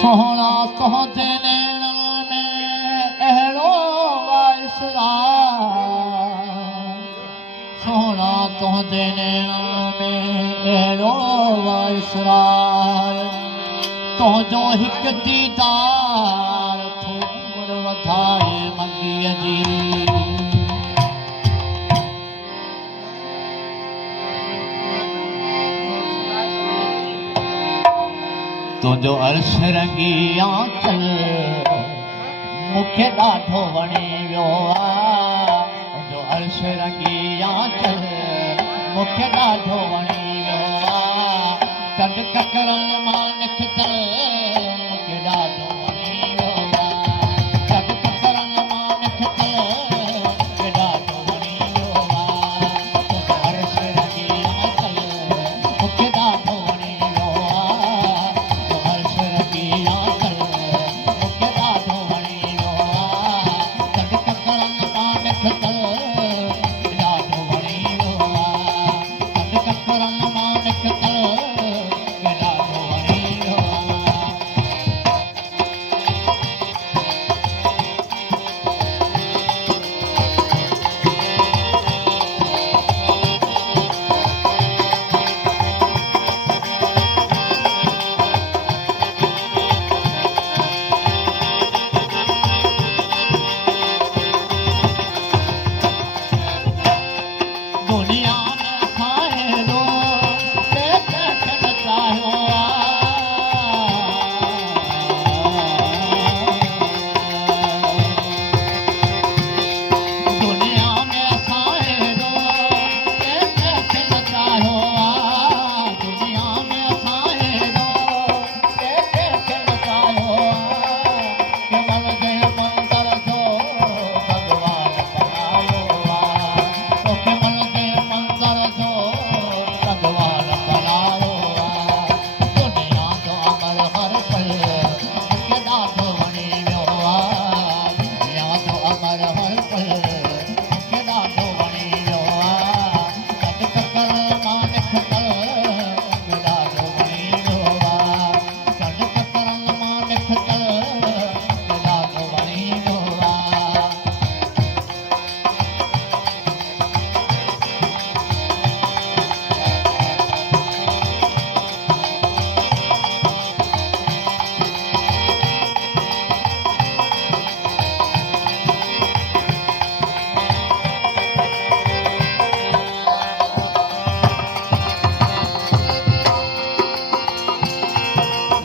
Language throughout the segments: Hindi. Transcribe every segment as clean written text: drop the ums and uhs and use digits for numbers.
सोहना तुझे नैना में अहिड़ो वाइसरा सोहना तुझे नैना में अहिड़ो वाइसरा तुंहिंजो हिकु दीदार थोर वधाए मंगीअ जी तुंहिंजो अर्श रंगी आंचल मूंखे ॾाढो वणी वियो आहे तुंहिंजो अर्श रंगी आंचल मूंखे ॾाढो वणी वियो आहे चंड ककरनि मां निकितल मूंखे ॾाढो वणी वियो आहे चंड ककरनि मां निकितल मूंखे ॾाढो वणी वियो आहे तुंहिंजो अर्श रंगी आंचल मूंखे ॾाढो वणी वियो आहे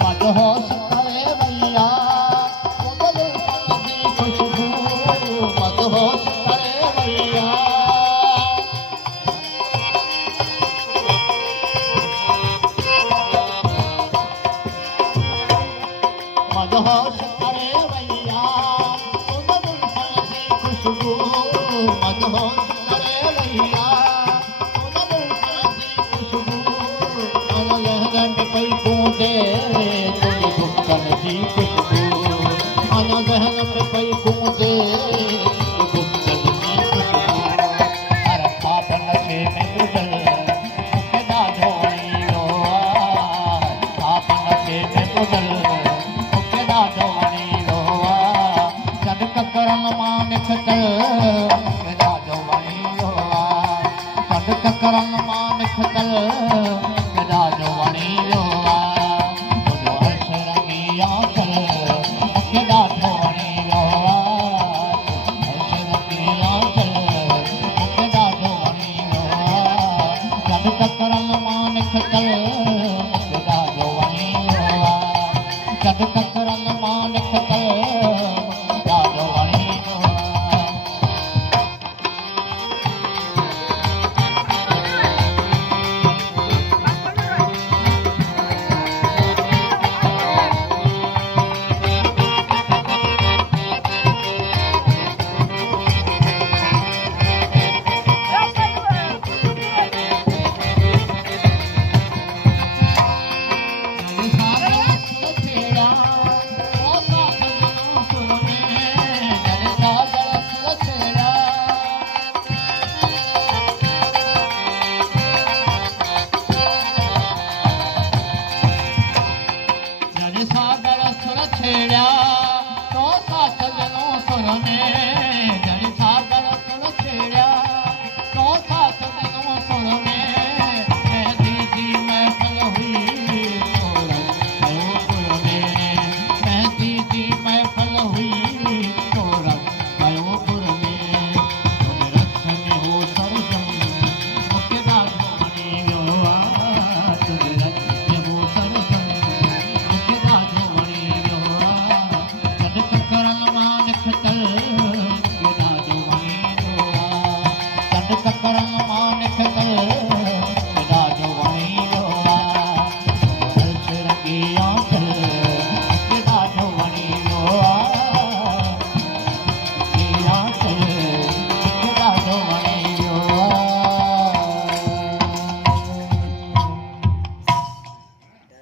मदहोश करे भैया खुशबू मदहोश करे भैया खुशबू लहरन पई गूंजे तुझी गुप्तन जी खुशबू आना जहन में पई गूंजे गुप्तन जी खुशबू हर पाप नशे में गुजर मुझे ॾाढो वणी वियो आहे पाप नशे में गुजर ककरन मां निकतल मूंखे ॾाढो वणी वियो आहे चंड ककरन मां निकतल मूंखे ॾाढो वणी वियो आहे तुंहिंजो अर्श रंगी आंचल मूंखे ॾाढो वणी वियो आहे अर्श रंगी आंचल मूंखे ॾाढो वणी वियो आहे चंड ककरन मां निकतल मूंखे ॾाढो वणी वियो आहे सागर सुर छेड़ा तो सा सजनो सुर में